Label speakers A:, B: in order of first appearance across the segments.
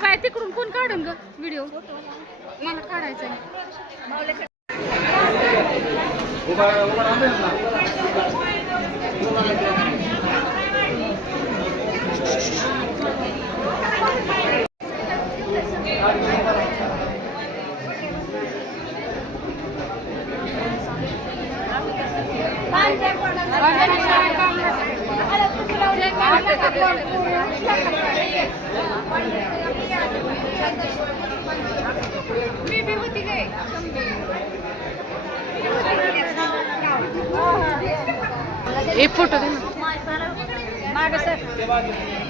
A: काय तिकडून कोण काढून ग व्हिडिओ मला काढायचा आहे. मी बी होती एक फोटो दे ना.
B: माग सर.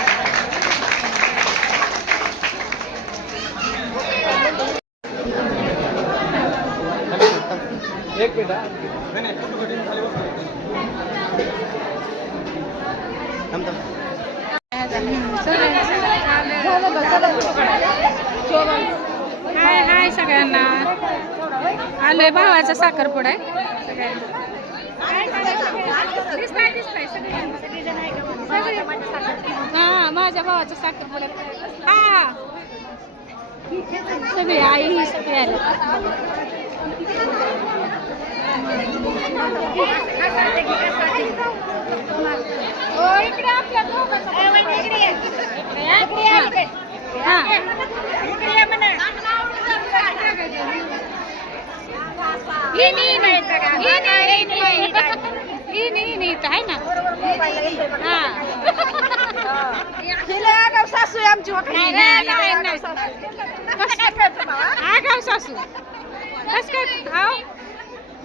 C: एक मिनिट. नाही नाही फोटो कटिंग खाली बसतो. थांब थांब.
A: हाय हाय सगळ्यांना. आलोय भावाचा साखरपुडा आहे. सगळ्यांना दिसताय दिसताय सगळ्यांना. सगळे- हा माझ्या भावाचा साखरपुडा. हा. सगळे आई ही सगळे आले. आहे ना
B: सासू. आमची
A: सासू कस काय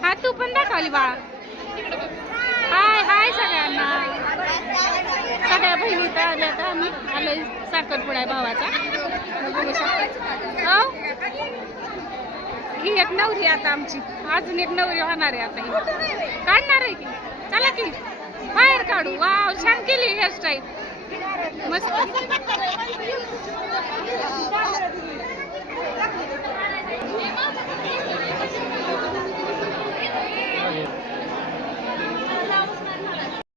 A: हा तू पण दाखवली बाळा हाय हाय सगळ्यांना. सगळ्या बहिणी तर आल्या तर आम्ही. आलोय साखरपुडा भावाचा. बघू शकता. हो. ही एक नवरी आता आमची. अजून एक नवरी होणार आहे आता ही. काढणार आहे की? चला की. बाहेर काढू. वाव छान केली हेअरस्टाईल मस्त.